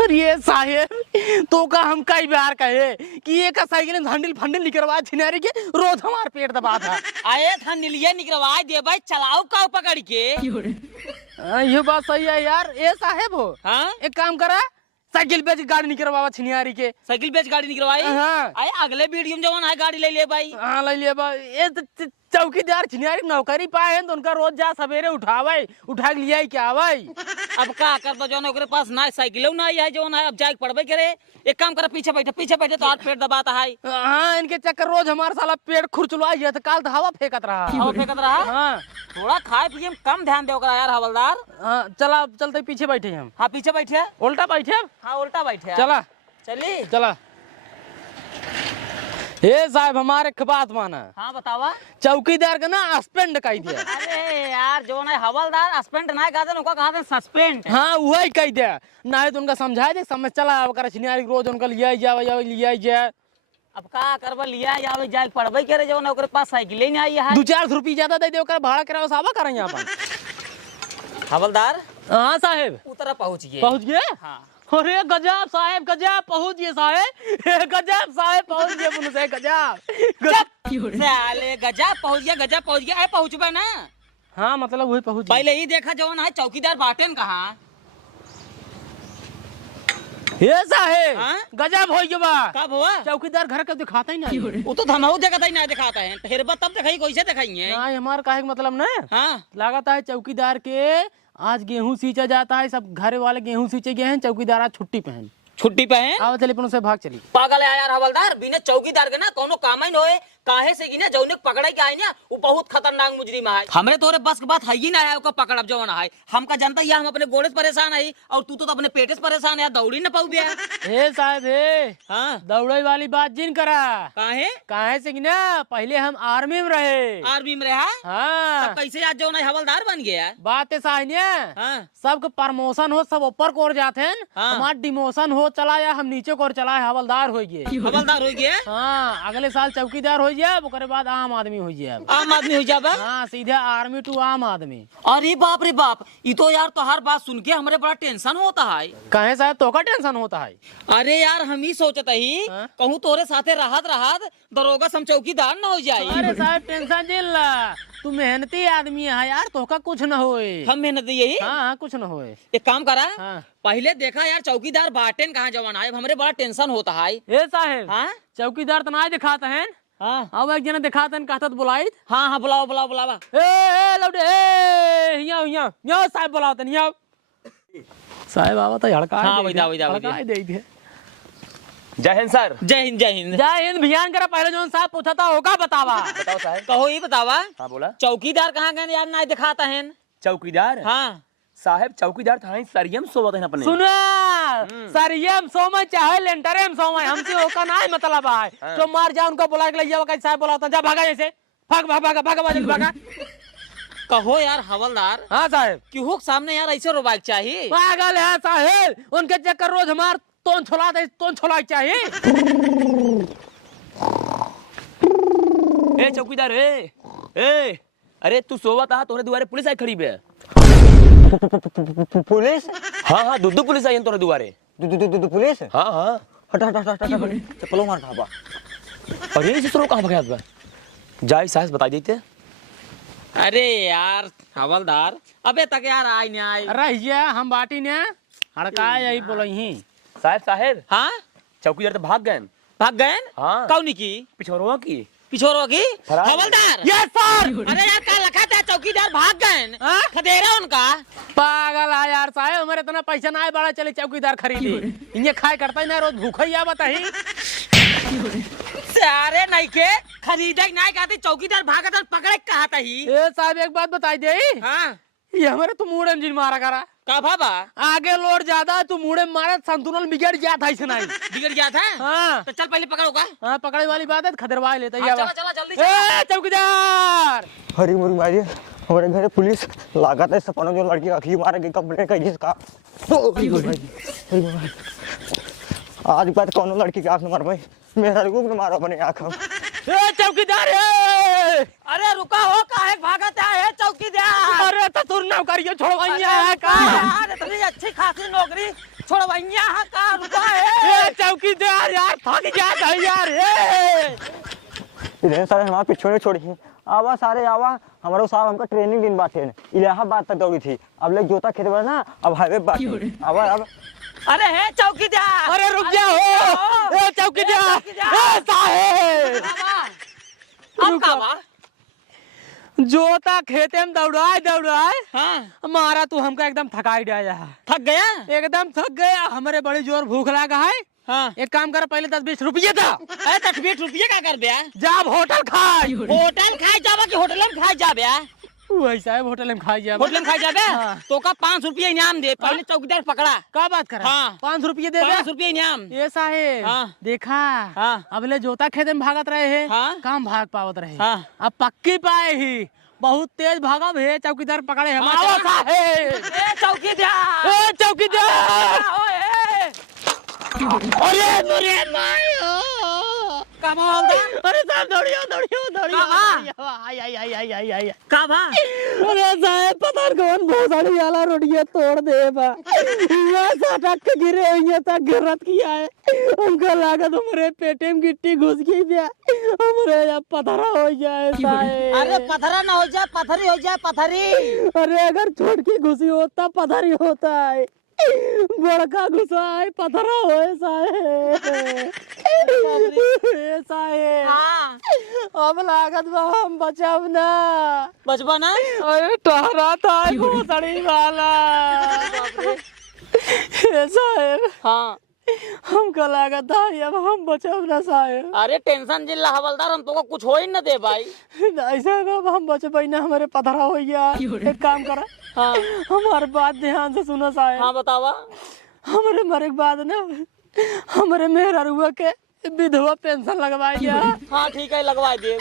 अरे साहेब तो का हम कई बार कहे कि ये का साइकिल हंडिल फंडिल निकलवा छिनारी के रोज हमार पेट दबा था। आए था नीलिया निकलवा दे भाई, चलाओ का पकड़ के। ये बात सही है यार। ए साहेब हो, हाँ एक काम करा, साइकिल बेच गाड़ी निकलवा छिनियारी के। साइकिल बेच गाड़ी निकलवाई। हाँ। आए अगले वीडियो में जवान है गाड़ी ले ले भाई। हाँ ले लिया भाई। ये चौकीदार छिनियारी नौकरी पाए हैं तो उनका रोज जा सवेरे उठावे, उठा के लिया क्या भाई। अब का कर जो ओकरे पास ना साइकिल ना है जो ना, अब जाके पढ़बे करे। एक काम कर, पीछे बैठे तो हाथ पेट दबाता है। हाँ इनके चक्कर रोज हमारा साला पेट खुरचुला गया था। काल तो हवा फेंकत रहा। हवा फेंकत रहा। हाँ थोड़ा खाए पिए में कम ध्यान दे यार हवलदार। हाँ चला चलते पीछे बैठे हम। हाँ पीछे बैठे, उल्टा बैठे। हाँ उल्टा बैठे। चला चली चला। ए साहब हमारे बात माना। हाँ बतावा। चौकीदार का ना सस्पेंड कही दिया। अरे यार जो ना हवलदार सस्पेंड ना कहते उनका कहते सस्पेंड। हाँ वही कही दिया ना है तो उनका समझाए दे, समझ चला रोज उनका लिया जाए। अब का करबा लिया या जाए पढ़बे करे जो ना ओकरे पास साइकिल ही नहीं आई है। 2-4 रुपये ज्यादा दे दे भाड़ा किराया सावा करें यहाँ पर। हवलदार हाँ साहेब उतरा पहुँच गए। हाँ। अरे गजब साहेब, गजब पहुँच गए साहेब। गजब साहेब पहुँच गए पुलिस, गजब। साले गजब पहुँच गया। पहुँचबे ना। हाँ मतलब वही पहुँच। पहले ही देखा जो ना चौकीदार बाटेन कहाँ। ये साहेब हाँ? गजब हो गया। कब हुआ? चौकीदार घर कब दिखाता ही नहीं। वो तो धमाऊ देखता ही नहीं दिखाता है। हेरबा तब दिखाई कैसे दिखाएंगे? ना हमारा काहे मतलब ना। हाँ लगाता है चौकीदार के आज गेहूं सींचा जाता है, सब घर वाले गेहूं सींचे गए हैं, चौकीदार आज छुट्टी पे हैं। छुट्टी पे है। आओ चलिए से भाग चली। पागल है यार हवलदार, बिना चौकीदार के ना कोनो काम ही न होए। काहे से कि ना जौने पकड़े के आए ना वो बहुत खतरनाक मुजरिम है। हमरे तोरे बस के बात है ही ना है ओका पकड़ब जवन है। हमका जानता है हम अपने गोड़े से परेशान है और तू तो अपने पेटे से परेशान है, दौड़ी न पाऊ बिया। हे साहब हे, हाँ दौड़े वाली बात जिन करा। काहे से कि ना पहले हम आर्मी में रहे। आर्मी में रहा। हाँ तब कैसे आज जौन है हवलदार बन गया? बात है साहब। हाँ सबके प्रमोशन हो, सब ऊपर को जाते हैं। हाँ। हमारा डिमोशन हो चला या हम नीचे को चला है, हवलदार हो गए। हवलदार हो गया। हाँ अगले साल चौकीदार हो जाए, ओकरे बाद आम आदमी हो जाए। आम आदमी हो जाए। हाँ सीधे आर्मी टू आम आदमी। अरे बाप रे बाप, ये तो यार तो हर बात सुन के हमारे बड़ा टेंशन होता है। कहे साहब तो का टेंशन होता है? अरे यार हम ही सोचते ही हाँ? कहूँ तोरे साथे राहत दरोगा सम चौकीदार न हो जाए। अरे साहब टेंशन जिन ला, तू मेहनती आदमी है यार, तो का कुछ न होए। हम मेहनत यही। हाँ कुछ न होए। एक काम करा। हाँ। पहले देखा यार चौकीदार बाटेन कहाँ जवान है, हमारे बड़ा टेंशन होता है। ए साहब हाँ चौकीदार तो ना दिखाते हैं। हाँ अब एक जना दिखाते हैं, कहता बुलाई। हाँ बुलावा। ए लौटे ए यहाँ साहब बुलाते हैं यहाँ। साहब आवत है हड़का। हाँ, वही दे दे। जय हिंद सर। जय हिंद जय हिंद। जय हिंद भियान करा। पहले जो साहब पूछा था होगा बतावा। बताओ साहब। कहो ही बतावा। हाँ बोला। चौकीदार कहाँ गए यार ना दिखाता है। चौकीदार। हाँ साहब चौकीदार थाने सरियम सोवत है अपने। सुना सरियम सोमा चाहे लेंटरम सोमा, हमसे होका ना है मतलब है। हाँ। तो मार जा उनको बुला के ले जाओ, कैसे साहब बुलाता जा, भागा जैसे भागा। कहो यार हवलदार। हाँ साहब क्यों सामने यार ऐसे रोबाक चाहिए? पागल है साहेब, उनके चक्कर रोज हमार तोन छोला चाहिए। ए चौकीदार ए अरे तू सोवत आ, तोरे दुआरे पुलिस आई खड़ी बे। पुलिस? हाँ दुद्दू पुलिस आई तोरे दुआरे। पुलिस? हाँ हट चप्पलों मार खाबा। अरे इस तरह कहाँ भगा बा? जाई साहब बता देते। अरे यार हवलदार अबे तक यार आई नहीं आई। रहिए हम बाटी ने हड़का यही बोलही। साहब हाँ चौकीदार तो भाग गए। हाँ। कौन की? पिछोरवा की। पिछोरो की? फरार। हवलदार। Yes sir. अरे यार कल रखा था चौकीदार भाग गए। हाँ? खदेरा उनका। पागल है यार साहब, हमारे इतना पैसा ना है बड़ा चले चौकीदार खरीदे। इन्हें खाए करता ही ना, रोज भूखा ही बताही। सारे नहीं के खरीदे नहीं कहते, चौकीदार भागत पकड़े कहा था ही। ए साहब एक बात बताई दे। हाँ ये हमारे तू मुड़े में जिन मारा करा। का भाबा आगे लोड ज्यादा है, तू मुड़े में मारा संतुलन बिगड़ जाता है सुनाई। बिगड़ गया था। हाँ तो चल पहले पकड़ोगा। हाँ पकड़े वाली बात है, खदरवा लेता हाँ, है। चला जल्दी चला। ए चौकीदार हरी मुरी मारिए हमारे घर पुलिस लागत है। सपना जो लड़की आखिर मारे गई कंप्लेंट का जिसका आज बात कौन लड़की की आंख न मार भाई, मेरा रुक न मारो अपने आंख। ए चौकीदार है। अरे रुका हो, काहे भागत है चौकीदार? अरे तो तुर नौकरियों छोड़वाइया है का? यार इतनी अच्छी खासी नौकरी छोड़वाइया है का? रुका है। ए चौकीदार यार थक जाता है यार। इधर सारे हमारे पीछे छोड़ी आवा सारे आवा हमारे साहब हमका ट्रेनिंग दिन बात है इलाहाबाद तक दौड़ी थी अब ले जोता खेत बा ना अब हाईवे बात आवा अब अरे है चौकीदार। अरे रुक जाओ ए चौकीदार ए साहेब अब का बा? जोता खेते में दौड़ाए हाँ मारा तू हमका एकदम थकाई डाया है। थक गया। एकदम थक गया, हमारे बड़ी जोर भूख लगा है। हाँ एक काम कर, पहले 10-20 रुपये था। अरे 10-20 रुपये का कर दिया? जाब होटल खाए। होटल खाए जाबा कि होटल में खाए जाबे? वैसा है होटल में खाई जाए। होटल में खाए जाबे हाँ। तो का 5 रुपये इनाम दे। पहले चौकीदार पकड़ा। का बात कर? हाँ। 5 रुपये दे दे। 5 रुपये इनाम। ये साहेब हाँ। देखा हाँ। अबले जोता खेते में भागत रहे है। हाँ। काम भाग पावत रहे। हाँ। अब पक्की पाए ही बहुत तेज भागा भे चौकीदार पकड़े हम। हाँ, आओ चला। साहेब ए चौकीदार। ए चौकीदार ओए अरे मेरे मायो का बोलता? अरे साहब दौड़ियो कहाँ? आई का भा? अरे साहब पता नहीं कौन भोसड़ी वाला रोटियां तोड़ दे बा ये सटक के गिरे ये तक गिरत किया है हमको लागत हमारे पेटे में गिट्टी घुस गई बे हमारे अब पथरा हो जाए साहब। अरे पथरा ना हो जाए, पथरी हो जाए, पथरी। अरे अगर छोड़ के घुसी होता पथरी होता है, बड़का घुसा है पथरा होए साहेब। साहेब हाँ अब लागत बा हम बचाव ना। बचबा ना? अरे टहरा था भोसड़ी वाला साहेब। हाँ हमको लागत था अब हम बचाव ना साहेब। अरे टेंशन जिल्ला हवलदार, हम तो कुछ हो ही न दे भाई। ऐसा अब हम बचबई ना, हमारे पथरा हो गया। एक काम करा, हाँ हमारे बात ध्यान से सुनो साहेब। हाँ बतावा। हमारे मरे के बाद ना हमारे मेहरुआ के विधवा पेंशन लगवाई गया। हाँ ठीक है लगवा दे।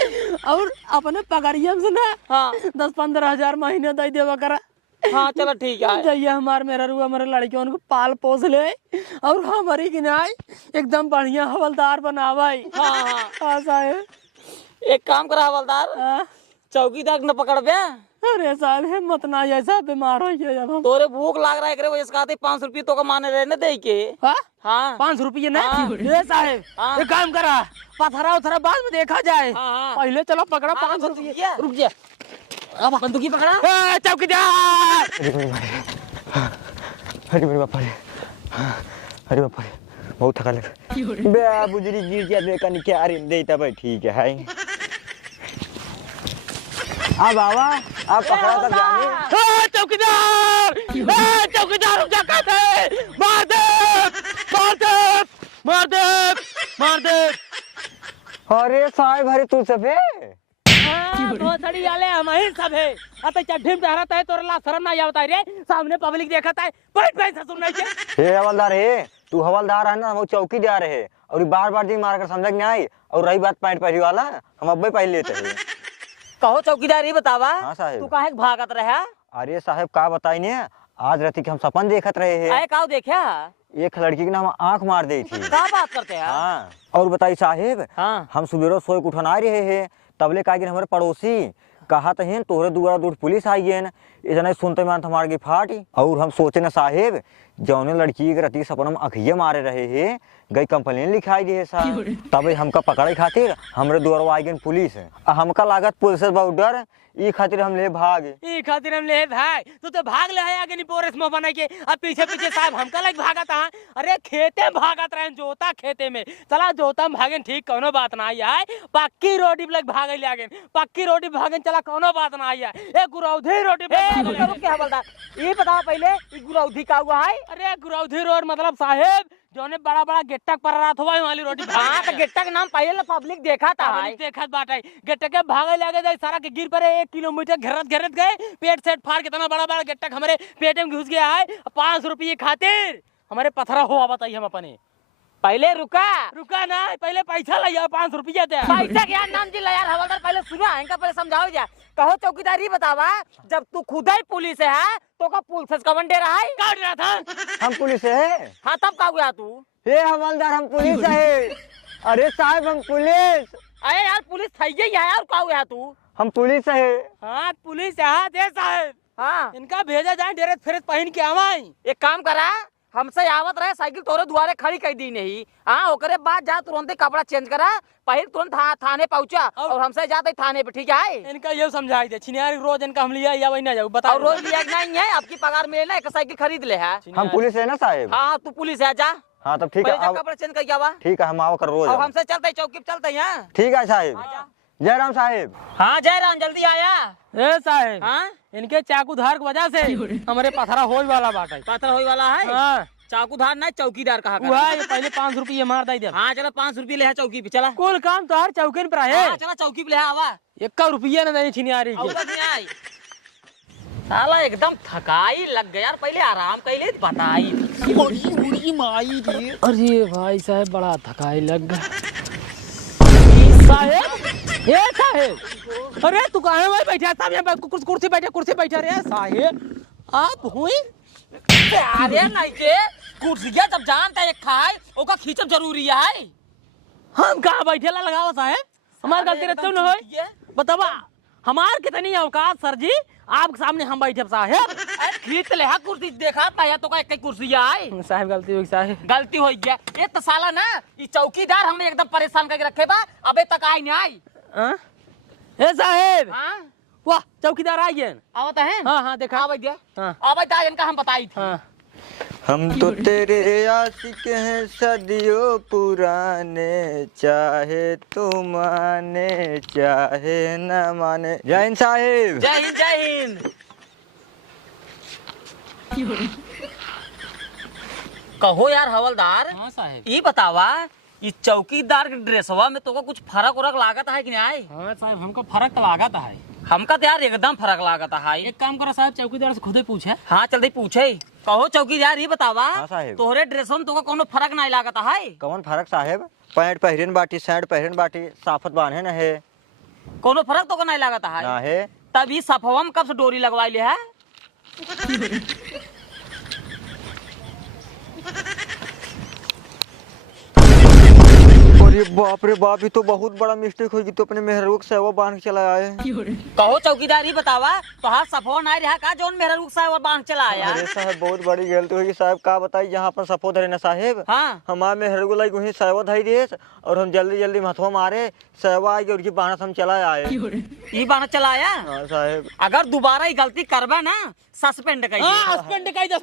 और अपने पगारिया से ना हाँ 10-15 हजार महीने दे देवा करा। हाँ चलो ठीक है। जइया हमारे मेहरुआ हमारे लड़कियों को पाल पोस ले और हमारी गिनाई एकदम बढ़िया हवलदार बनावाई। हाँ हाँ हाँ साहेब। एक काम करा हवलदार, हाँ। चौकीदार न पकड़ बे। अरे साहब हिम्मत ना, ऐसा बीमार हो गया जब हम। तोरे भूख लाग रहा है एकरे वजह से कहते 5 रुपये तो का माने रहने दे के। हाँ? हाँ 5 रुपये ना हाँ। ये साहेब। हाँ। एक काम करा, पथरा उथरा बाद में देखा जाए। हाँ, हाँ। पहले चलो पकड़ा हाँ, 5 रुकिए। रुपये। रुक जा अब बंदूकी पकड़ा। ए, चौकीदार अरे मेरे बापा रे अरे बापा रे बहुत थका लगा बे बुजरी गिर गया देखा नहीं क्या अरे देता भाई ठीक है हाय अब आवा अब पकड़ा तक जाने ए, चौकीदार चौकीदार रुक जा कहते हैं। मार दे मार दे मार दे मार दे। अरे साहब अरे तू सब है भोसड़ी वाले हम ही सब है। अते चड्ढी में टहरता है तोरा ला शर्म ना आवता है रे, सामने पब्लिक देखता है बैठ बैठ से सुनना के। हे हवलदार है तू हवलदार है ना हम चौकीदार है और बार बार जी मार कर समझ नहीं आई और रही बात पैंट पहरी वाला हम अब पहन लेते हैं। कहो चौकीदार ये बतावा। हाँ साहब। तू काहे भागत रहा? अरे साहब का बताई ने आज रात के हम सपन देखत रहे हैं आए काव देखा? एक लड़की की ना हम आंख मार दी थी। का बात करते हैं? हाँ और बताई साहेब हाँ हम सुबेरो सोए उठन आ रहे हैं तबले का हमारे पड़ोसी कहा तो है तोहरे दुआरा दूर पुलिस आई है न इतना सुनते मान हमारे की फाटी और हम सोचे न साहेब जौने लड़की के रती सपन हम अखिये मारे रहे हैं गई कंप्लेन लिखाई दी है साहब तब हमका पकड़े खातिर हमरे दुआरा आई गई पुलिस हमका लागत पुलिस बहुत डर ई खातिर हम ले भाग ई खातिर हम ले भाग तू तो भाग ले आगे नहीं पोरस मुंह बना के अब पीछे पीछे साहब हमका लग भागा था। अरे खेते में भागत रहे जोता खेते में चला जोता में भागे ठीक कोनो बात ना आई है। पक्की रोटी पे लग भागे ले आगे पक्की रोटी भागे चला कोनो बात ना आई है। ए गुरौधी रोटी पे रुक के हवलदार ये बताओ पहले ई गुरौधी का हुआ है? अरे गुरौधी रोड मतलब साहेब जोने बड़ा बड़ा गेट्टक पर रात हुआ वाली रोटी हाँ तो गेट्टा के नाम पहले पब्लिक देखा था। देखत बाटे गेट्टक के भागे लगे जाए सारा के गिर पड़े 1 किलोमीटर घेरत घेरत गए पेट सेट फाड़ के इतना बड़ा बड़ा गेट्टक हमारे पेट में घुस गया है। 5 रुपये खातिर हमारे पथरा हुआ बताइए हम अपने पहले रुका ना पहले पैसा लिया 5 रुपया दे पैसा क्या नाम जी यार हवलदार पहले सुना इनका पहले समझाओ जा। कहो चौकीदार ये बतावा जब तू खुद ही पुलिस है तो का पुलिस का डे रहा है? काट रहा था हम पुलिस है। हाँ तब का हुआ तू? हे हवलदार हम पुलिस है। अरे साहब हम पुलिस अरे यार पुलिस थई गई है यार, का हुआ तू? हम पुलिस है। हाँ पुलिस यहाँ दे साहब, हाँ इनका भेजा जाए ड्रेस फ्रेस पहन के आवाई। एक काम करा, हमसे आवत रहे साइकिल तोरे द्वारे खड़ी कर दी नहीं। हाँ ओकरे बाद जा तुरंत कपड़ा चेंज करा, पहिर तुरंत थाने पहुंचा और हमसे जाते थाने पे, ठीक है? इनका ये समझाई दे छिनियारी रोज इनका हम लिया या वही ना जाऊ बताओ। और रोज लिया कि नहीं है, आपकी पगार मिले ना, एक साइकिल खरीद ले है। हम पुलिस है ना साहेब। हाँ तू पुलिस है, जा हाँ तब ठीक है, पहले जा अब कपड़ा चेंज करके आवा। ठीक है, हम आओ कर रोज। और हमसे चलते चौकी पे चलते हैं। ठीक है साहेब। आजा। जय राम साहेब। हाँ जय राम, जल्दी आया। ए साहेब, हाँ इनके चाकू धार की वजह से हमारे पथरा होई वाला बात है। पत्थर होई वाला है। हाँ चाकूधार नहीं चौकीदार कहा वो है, ये पहले 5 रुपये मार दे दे। हाँ चलो 5 रुपये ले है चौकी पे, चला। कुल काम तो हर चौकीन पर है। हाँ चला चौकी पे ले आवा। 1 रुपया न नहीं छिनियारी के। औरत नहीं आई। साला एकदम थकाई लग गया यार, पहले आराम कैले बताई। अरे भाई साहब बड़ा थकाई लग गया। साहेब, ए साहेब, अरे तू कहाँ है भाई बैठा? साहब यहाँ कुर्सी बैठा रे साहेब। आप हुई अरे नहीं के कुर्सिया जब जानता है खाए ओका खींचब जरूरी है। हम कहाँ बैठे ला लगाओ साहेब, हमार गलती रहते न होई। बतावा हमार कितनी औकात सर जी, आपके सामने हम बैठे साहेब। अरे खींच ले हा कुर्सी, देखा पाया तो का एक कुर्सी है। साहेब गलती हुई साहेब। गलती हो गया ये तो साला ना, ये चौकीदार हमें एकदम परेशान करके रखे बा, अबे तक आई नहीं आई। हाँ? ए साहेब, हाँ वाह चौकीदार आ गए। आवत है। हाँ हाँ देखा। आवाज दे। हाँ आवाज दा इनका हम बताई थी। हाँ हम तो तेरे आशिक हैं सदियों पुराने, चाहे तू माने चाहे न माने। जय हिंद साहेब। जय हिंद जय हिंद। कहो यार हवलदार, हाँ साहेब। ये बतावा ये चौकीदार के ड्रेसवा में तो कुछ फर्क उरक लागत है कि नहीं? हाँ साहब हमको फर्क तो लागत है। हमका तो यार एकदम फर्क लागत है। एक काम करो साहब, चौकीदार से खुदे पूछे। हाँ चल पूछे। कहो चौकीदार ये बतावा, हाँ साहेब। तोहरे ड्रेसों में तो कोनो फर्क नहीं लागत है? कौन फर्क साहेब? पैंट पहरन बाटी, शर्ट पहरन बाटी, साफत बांधे न है कोनो फर्क तो नहीं लागत है। ना है। तब ये सफवा में कब से डोरी लगवाई ले है? अरे बाप रे बाप, ये तो बहुत बड़ा मिस्टेक होगी। तो अपने मेहरुख से वो बांध के चला आए। कहो चौकीदार ये बतावा, तो हाँ सफवा नहीं रहा का जोन मेरा रुख साहब बांध चला आया? अरे साहब बहुत बड़ी गलती होगी साहब। का बताई यहाँ पर सफो धरे न साहेब। हाँ हमारे मेहरुख लगी वही सैवा धई देस, और हम जल्दी जल्दी मथवा मारे सैवा आई और की बाणस हम चला आए। ये बांध चला आया। हाँ साहेब। अगर दोबारा ये गलती करबे ना, सस्पेंड कर हाँ सस्पेंड कर दे।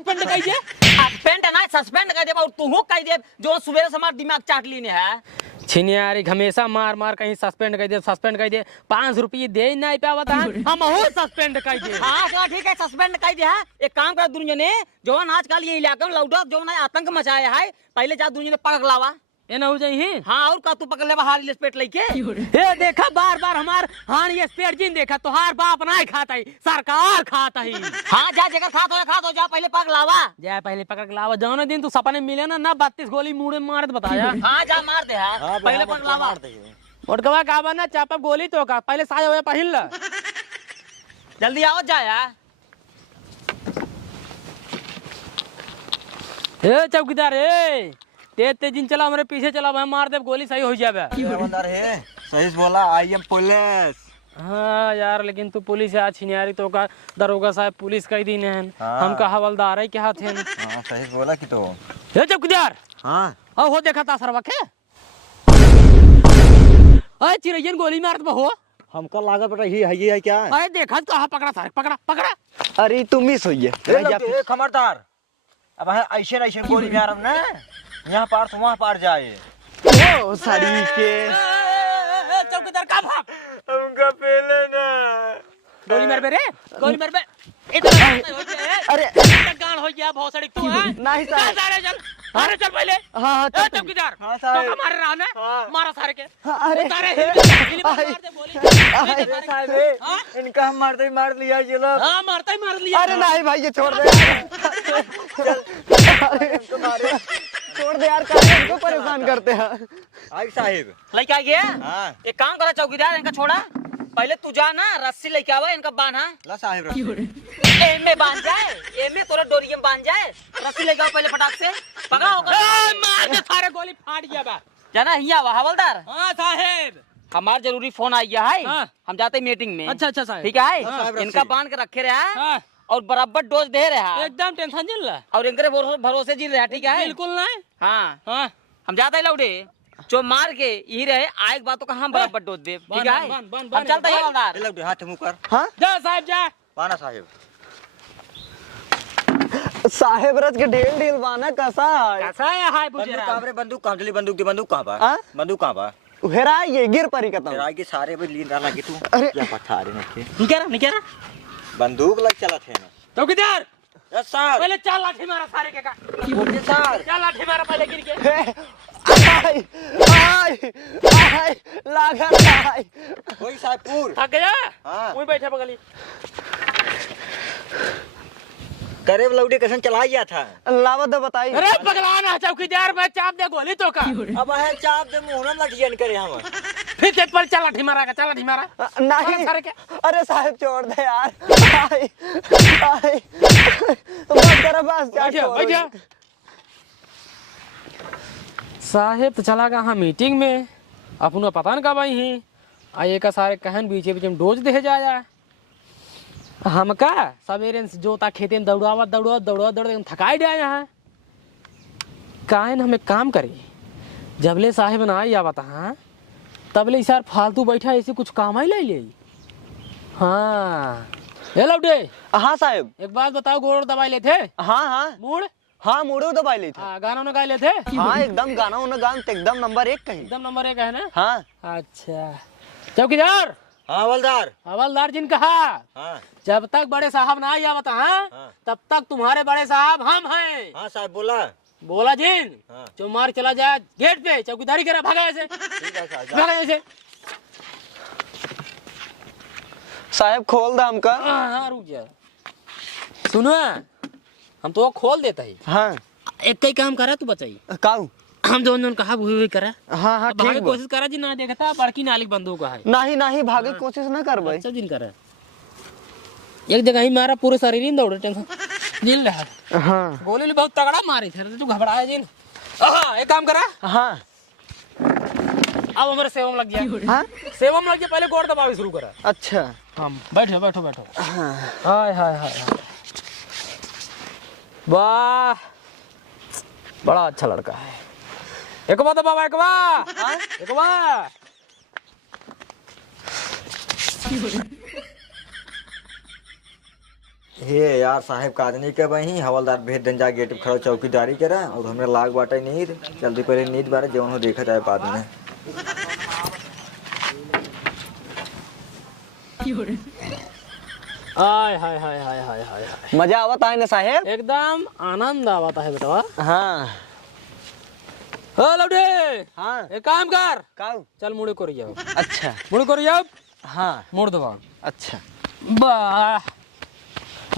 सस्पेंड ना सस्पेंड कर दे, और तू कह दे जो सुबह से हमारा दिमाग चाट लीने है। छिनियारी हमेशा मार मार कहीं सस्पेंड कर दे। 5 रुपये दे नहीं पावत है, हम और सस्पेंड कर दे। हाँ चलो ठीक है, सस्पेंड कर दिया। एक काम कर दुनिया ने जो आजकल ये इलाके में लौटा जो ना आतंक मचाया है, पहले जा दुनिया ने पकड़ लावा। ये ना हो जाइए। हाँ और का तू पकड़ ले हार लेट लेके। ये देखा बार बार हमार हान ये स्पेड जिन देखा तो हार बाप नहीं खाता ही, सरकार खाता ही। हाँ जा जगह खात हो जा, पहले पकड़ लावा। जा पहले पकड़ के लावा। जानो दिन तू सपने मिले ना 32 गोली मुड़े मार बताया। हाँ जा मार दे। हाँ पहले पकड़ लावा। मोटकवा का बना चापा गोली तो का पहले साजा होया पहिल ला। जल्दी आओ जा यार। ए चौकीदार ए, तेज जिन चला हमारे पीछे चला, मैं मार दे गोली सही हो जावे। बंदर है सही से बोला, आई एम पुलिस। हाँ यार लेकिन तू पुलिस है छिनियारी तो का दरोगा साहब पुलिस कह दी ने। हाँ। हम का हवलदार है क्या थे। हाँ सही से बोला कि तो। ए चौकीदार हाँ हो देखा था सरवा के अरे चिरैयन गोली मारत बहो। हमको लागत बेटा ये है क्या? अरे देखा कहाँ पकड़ा सर, पकड़ा। अरे तुम मिस हुई है खबरदार। अब ऐसे ऐसे गोली मार हम ना, यहाँ पार तो वहाँ पार जाए। ओ साड़ी के चौकीदार का भाग हमका पहले ना गोली मार बे रे, गोली मार बे। इतना अरे गान हो गया बहुत सड़क तू है। नहीं साहब। चल अरे चल पहले। हाँ ए चौकीदार हाँ साहब। तो हमारे राह में हाँ। मारा सारे के। अरे तारे हिल मार दे गोली। साहब हाँ? इनका हम मारते ही मार लिया ये लोग। हाँ मारता ही मार लिया। अरे नहीं भाई ये छोड़ दे। छोड़ दे यार, काहे इनको परेशान करते हैं। आई साहिब। लेके आ गया। हाँ एक काम करा चौकीदार, इनका छोड़ा पहले तू जा ना, रस्सी लेके आवा, इनका बांधा। ला साहिब एमे बांध जाए, एमे तोरा डोरी में बांध जाए। रस्सी लेके आओ पहले फटाक से, पकड़ा होगा। मार के सारे गोली फाट गया बा। जाना हिया वा हवलदार। हाँ साहेब। हमार जरूरी फोन आ गया है। हाँ। हम जाते मीटिंग में। अच्छा अच्छा साहब, ठीक है, साहब, इनका रखिए। बांध के रखे रहे हाँ, और बराबर डोज दे रहे एकदम टेंशन जिल रहा, और इनके भरोसे जी रहे। ठीक है, बिल्कुल नहीं। हाँ हाँ, हम जाते हैं लौटे जो मार के यही रहे आए बातों का हम बराबर डोज दे। ठीक बन, है, बन, बन, हम बन, चलते हैं बन। हवलदार। लौटे हाथ मुंह कर। हाँ जा साहब जा। पाना साहेब। साहेब रच के ढेल ढेल बाना कैसा है? कैसा है हाय बंदूक बुझेरा? कहाँ रे? बंदूक कहाँ चली? बंदूक की बंदूक कहाँ बा? हाँ? बंदूक कहाँ बा? हेरा ये गिर परी कतम। तेरा के सारे भी लीन डाला कि तू अरे। क्या पठारे नखे? निकेरा बंदूक लग चला थे ना। चौकीदार यस सर। पहले चार लाठी मारा सारे के का, ओके सर। चार लाठी मारा पहले गिर के। आय आय आय लागत आय। कोई साहबपुर। थक गया? हाँ। वहीं बैठे बगली। करे लौटे कैसे चला गया था? लावत दे बताई। अरे पगलाना है चौकीदार, मैं चाप दे गोली तो का। अब है चाप दे मुंह में लटियन करे हम। फिर तेज पर चार लाठी मारा का, चार लाठी मारा। नहीं सारे के। अरे साहेब छोड़ दे यार। आय आय बस तेरा बस क्या बैठिया, बैठिया। साहेब तो चला गया हाँ मीटिंग में, अपन पता न कब आई है। आए का सारे कहन बीचे बीचे में डोज दे जाया। हमका सवेरे से जोता खेते में दौड़ावा दौड़ा दौड़ा दौड़ थकाई दिया यहाँ। काहे न हमें काम करी, जबले साहेब ना आई आवता हाँ तबले सर फालतू बैठा ऐसे कुछ काम ही ले। हाँ ये लौटे, हाँ साहेब। एक बात बताओ, गोड़ दवाई लेते? हाँ हाँ मूड? हाँ मुड़ो दबाई ली थे। हाँ, गाना उन्हें गाए लेते? हाँ एकदम गाना उन्हें गान तो एकदम नंबर 1 कहीं। एकदम नंबर 1 है ना? हाँ अच्छा चौकीदार, हाँ हवलदार। हवलदार जी ने कहा हाँ जब तक बड़े साहब ना आया बता हाँ? हाँ। तब तक तुम्हारे बड़े साहब हम हैं। हाँ साहब बोला। बोला जिन हाँ। जो मार चला जाए गेट पे चौकीदारी करा, भागा ऐसे, ठीक है साहब। भागा ऐसे। साहेब खोल दा हमका। हाँ रुक जा, सुनो हम तो खोल देता ही। हाँ एक कई काम करा तू बचाई, काऊ। हम दोनों कहा वही करा। हाँ हाँ भागे ठीक बा। कोशिश करा जी, ना देखता बड़की नाली बंदूक है। नहीं नहीं भागे की कोशिश ना कर भाई। सब दिन करा, एक जगह ही मारा पूरे शरीर ही दौड़े, टेंशन नील रहा। हाँ गोली बहुत तगड़ा मारी थे, तू घबराया जी। हाँ एक काम करा, हाँ अब हमारे सेवा में लग गया। हाँ सेवा में लग गया, पहले गोड़ दबावी शुरू करा। अच्छा। हम बैठो बैठो बैठो। हाँ हाय हाय हाय हाय। वाह बड़ा अच्छा लड़का है। एक बार दबावा, एक बार, एक बार। हे यार साहेब कादनी के वही हवलदार भेज दन जा गेट पे खड़ा चौकीदारी करा और हमरे लाग बाटे नींद। जल्दी पहले नींद बारे जवन हो देखा जाए बाद में। हाय हाय हाय हाय हाय हाय हाय। मजा आवता है ना साहेब? एकदम आनंद आता है बेटा। हाँ हो लौटे, हाँ एक काम कर, काऊ। चल मुड़े को जाओ, अच्छा मुड़े को जाओ, हाँ मुड़ दबा। अच्छा। वाह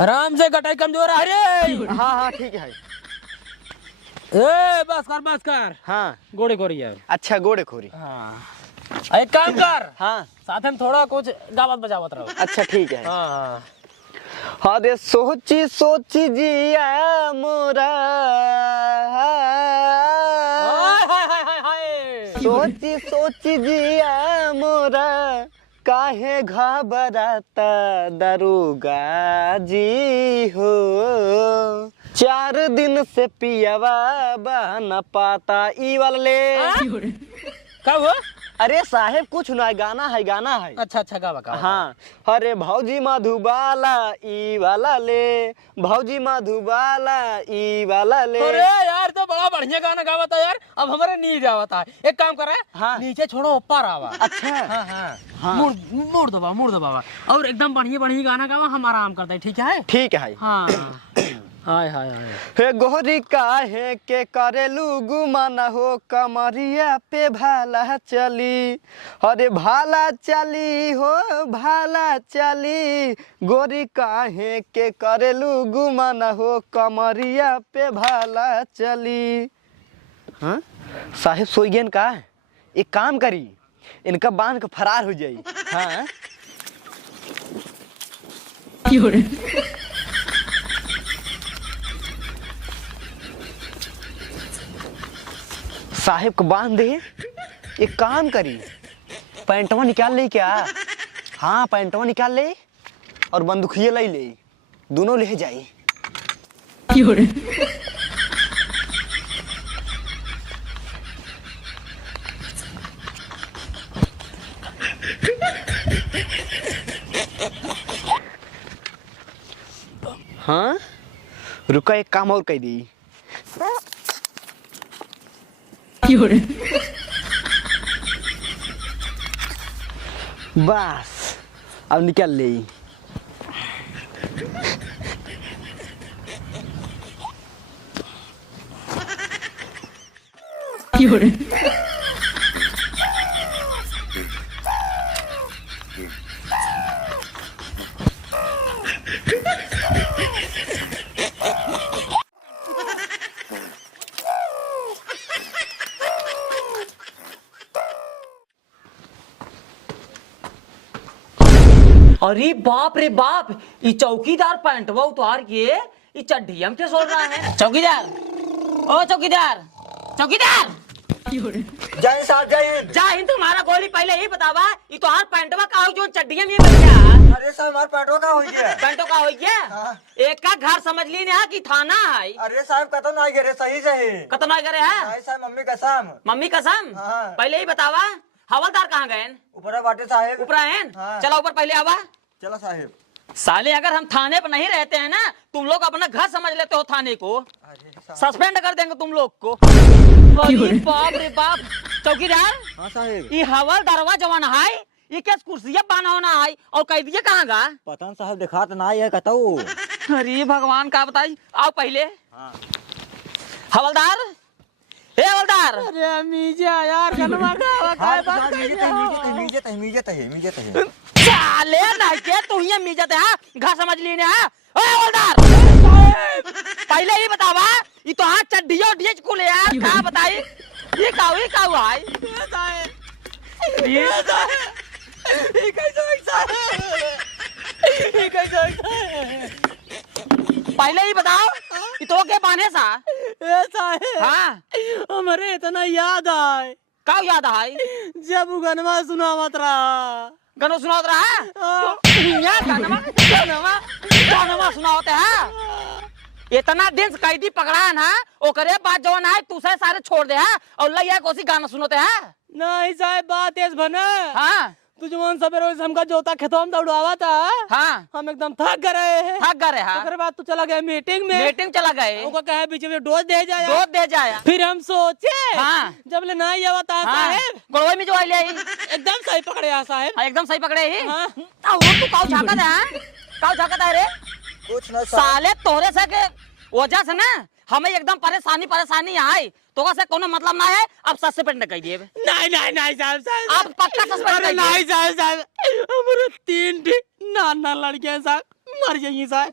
आराम से, कटाई कमजोर है। अरे हाँ हाँ ठीक है। ए बस कर हाँ गोड़े को जाओ। अच्छा गोड़े खोरी। हाँ एक काम कर, हाँ साथ में थोड़ा कुछ गावत बजावत रहो। अच्छा ठीक है। हाँ अरे सोची सोची जिया मोरा, हाय हाय हाय हाय हाय। सोची सोची जिया मोरा, काहे घबराता दरोगा जी हो। 4 दिन से पियावा बहना पाता ई वाला ले। क्या हुआ? अरे साहेब कुछ ना, गाना है गाना है। अच्छा अच्छा गावा का। हाँ अरे भौजी मधुबाला ई वाला ले, भौजी मधुबाला ई वाला ले। अरे यार तो बड़ा बढ़िया गाना गावा था यार, अब हमारे नींद आवता है। एक काम करा, हाँ। नीचे छोड़ो ऊपर आवा। अच्छा हाँ हाँ हाँ। मुड़ दबावा और एकदम बढ़िया बढ़िया गाना गावा, हम आराम करते हैं। ठीक है? ठीक है। हाँ हाय हाय हाय। हे गोरी काहे के करेलू गुमाना हो, कमरिया पे भाला चली। अरे भाला चली हो भाला चली, गोरी काहे के करेलू गुमाना हो, कमरिया पे भाला चली। हाँ साहेब सोइगन का एक काम करी, इनका बांध के फरार हो जाई। हाँ साहेब को बांध दे, एक काम करी पैंटवा निकाल ले क्या? हाँ पैंटवा निकाल ले और बंदूकिया ले ले, दोनों ले जाई। हाँ रुका, एक काम और कर दी। बस अब निकल ले। अरे बाप रे बाप, ये चौकीदार पैंटवा उतार के ये चड्ढी हम क्या सोच रहा है? चौकीदार, ओ चौकीदार, चौकीदार। जय साहब जय। जा हिंद तुम्हारा गोली पहले ही बतावा, ये तो हर पैंटवा का हो जो चड्ढिया में बैठा। अरे साहब हमारे पैंटवा का हो गया। पैंटो का हो गया? हाँ। एक का घर समझ ली ना कि थाना है। अरे साहब कतो ना गिरे, सही सही। कतनो करे है? नहीं साहब मम्मी कसम। मम्मी कसम? हाँ। पहले ही बतावा, हवलदार कहाँ गए? ऊपर बाटे साहेब। ऊपर हैं? हाँ। चलो ऊपर पहले आवा। चलो साहेब। साले अगर हम थाने पर नहीं रहते हैं ना, तुम लोग अपना घर समझ लेते हो थाने को, सस्पेंड कर देंगे तुम लोग को। अरे बाप रे बाप। चौकीदार, हाँ साहेब। ये हवलदारवा जवान है, ये क्या कुर्सियां बाना होना है और कैदिया कहाँ गा? पता साहब दिखा तो ना है कतो। अरे भगवान का बताई, आओ पहले। हवलदार, हे हवलदार। अरे मीजा यार गनवा का हाँ काय तो बात साहब कर मीजत है। साले नहीं के तू ये मिजत है, घर समझ ली ने है। ओ हवलदार, पहले ही बतावा, ये तो हाथ चड्ढिया उड्ढिया को ले यार, क्या बताई? ये का हुआ है? ये कैसा पहले ही बताओ, ये तो के बाने सा? ऐसा है। हाँ, हमारे इतना याद आए का याद है? जब वो गनवा सुनावत रहा। गाना सुनावत रहा? यहाँ गाना सुनावते है। इतना दिन से कैदी पकड़ा है ना, ओकरे बाद जवन है दूसरे सारे छोड़ दे है और लइया कोसी गाना सुनते है। नहीं साहब बात ऐस बना। हाँ तू जवान सवेरे रोज हमका जोता खेतों में दौड़ावा था। हाँ, हम एकदम थक गए हैं। थक गए हाँ। ओकरे बाद तू चला गया मीटिंग में। मीटिंग चला गए, उनको कहे बीच में डोज दे जाया। डोज दे जाया। फिर हम सोचे हाँ। जब ले नहीं आवा था हाँ। साहेब, गोड़ोई में जो आई ले एकदम सही पकड़े आ साहेब। एकदम सही पकड़े ही। हाँ। तू काउ झाकत है? काउ झाकत है रे? कुछ ना साले तोरे से के वजह से ना हमें एकदम परेशानी आई। तो से कोनो मतलब ना है, अब सस्पेंड कर दिए। नहीं साहब साहब। अब पक्का सस्पेंड अरे कर दिए। नहीं साहब हमारे 3 नाना लड़कियां साहब मर जाएंगी साहब।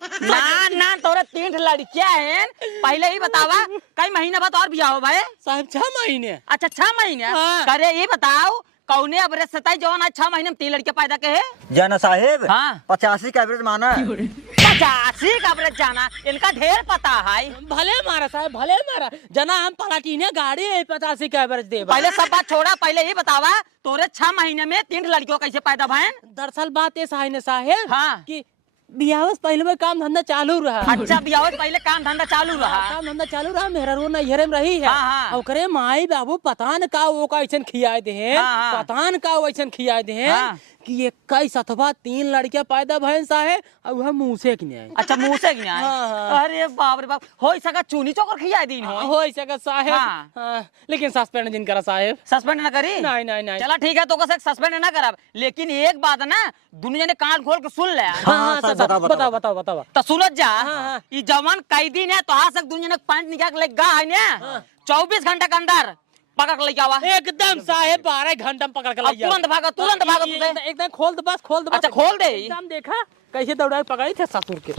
ना तोरे 3 लड़कियां हैं। पहले ही बतावा, कई महीने बाद और बियाह हो भाई? साहब 6 महीने। अच्छा 6 महीने? हाँ। करे ये बताओ, कौने अब रे 27 जवान आज 6 महीने में 3 लड़कियां पैदा के है? जाना साहेब। हाँ। 85 का एवरेज माना। 85 का एवरेज जाना, इनका ढेर पता है। भले मारा साहब भले मारा, जना हम पलाटीने गाड़ी 85 का एवरेज दे। पहले सब बात छोड़ा, पहले ही बतावा तोरे 6 महीने में 3 लड़कियों कैसे पैदा भैन? दरअसल बात ऐसा है ना साहेब, हाँ। कि बियाह से पहले में काम धंधा चालू रहा। अच्छा बियाह से पहले काम धंधा चालू रहा। काम धंधा चालू रहा, मेहरा रो नैहरे में रही है। हाँ, हाँ। और करे माई बाबू पता न का वो का ऐसा खियाए दे हैं। हाँ, हाँ। पता न का वो ऐसा खियाए दे हैं। हाँ। कि 21 अथवा 3 लड़कियां पैदा भैन साहेब, और हम मुंह से कि नहीं। अच्छा मुंह से गिना है? हाँ, हाँ। अरे बाप रे बाप, हो सका चूनी चोकर खिया दिन हो। हो सका साहेब। हाँ। हाँ, लेकिन सस्पेंड जिन करा साहेब। सस्पेंड ना करी? नहीं। चला ठीक है, तो को सस्पेंड ना करब, लेकिन एक बात ना दुनिया ने कान खोल के सुन ले। हाँ साहब, साहब, बताओ। बताओ। तो सुनत जा, हाँ। ये जवान कैदी ने तो आज तक दुनिया ने पैंट निकाल ले गा है ना, 24 घंटे के अंदर पकड़ के लेके आवा। एकदम साहेब 12 घंटा में पकड़ के अब ले जाओ। तुरंत भागा तुझे। एकदम खोल दे बस। अच्छा खोल दे। एकदम देखा कैसे दौड़ा पकड़ी थे ससुर के।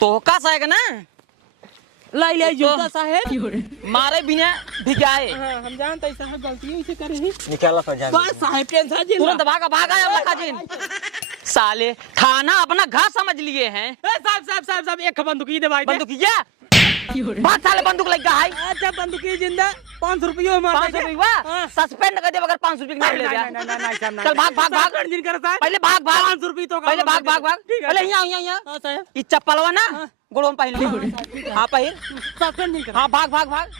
तो का साहेब ना लाई ले जूता साहेब मारे बिना भिगाए। हाँ, हम जानते हैं साहब गलती ऐसे करे ही। निकाला सजा। बस साहेब टेंशन जी तुरंत भागा लखा जी। साले थाना अपना घर समझ लिए हैं। साहब एक बंदूकी दे भाई। बंदूकिया भाग साले बंदूक लग गया है। अच्छा बंदूकी जिंदा 500 रुपये मार 500 रुपया हाँ। सस्पेंड कर दे अगर 500 रुपये नहीं ले गया। नहीं चल भाग भाग भाग दिन करता है पहले भाग भाग 500 रुपये तो पहले भाग भाग भाग ठीक है पहले यहाँ हाँ साहब ई चप्पलवा ना गोड़ों में पहन ले। हाँ पहिर सस्पेंड नहीं कर हाँ भाग भाग भाग